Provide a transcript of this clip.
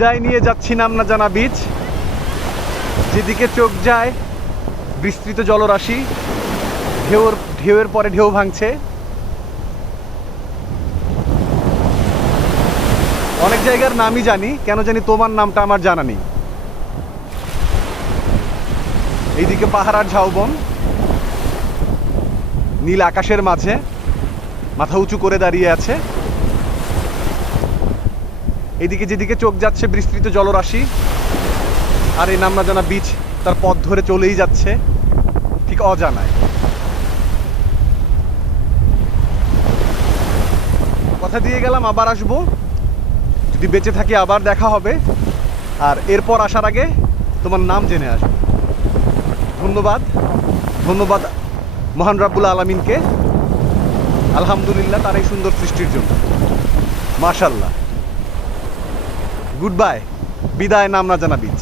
বিদায় নিয়ে যাচ্ছি নাম না জানা বীচ, যেদিকে চোখ যায় বিস্তৃত জলরাশি, ঢেউয়ের পরে ঢেউ ভাঙছে। অনেক জায়গার নামই জানি, কেন জানি তোমার নামটা আমার জানা নেই। এইদিকে পাহাড় আর ঝাউবন, নীল আকাশের মাঝে মাথা উঁচু করে দাঁড়িয়ে আছে। এদিকে যেদিকে চোখ যাচ্ছে বিস্তৃত জলরাশি, আর এই নাম না জানা বীচ তার পথ ধরে চলেই যাচ্ছে ঠিক অজানায়। কথা দিয়ে গেলাম আবার আসবো, যদি বেঁচে থাকি আবার দেখা হবে, আর এরপর আসার আগে তোমার নাম জেনে আসবো। ধন্যবাদ, ধন্যবাদ মহান রাব্বুল আলামিনকে, আলহামদুলিল্লাহ তার এই সুন্দর সৃষ্টির জন্য। মাশাআল্লাহ। গুড বাই, বিদায় নাম না জানা বীচ।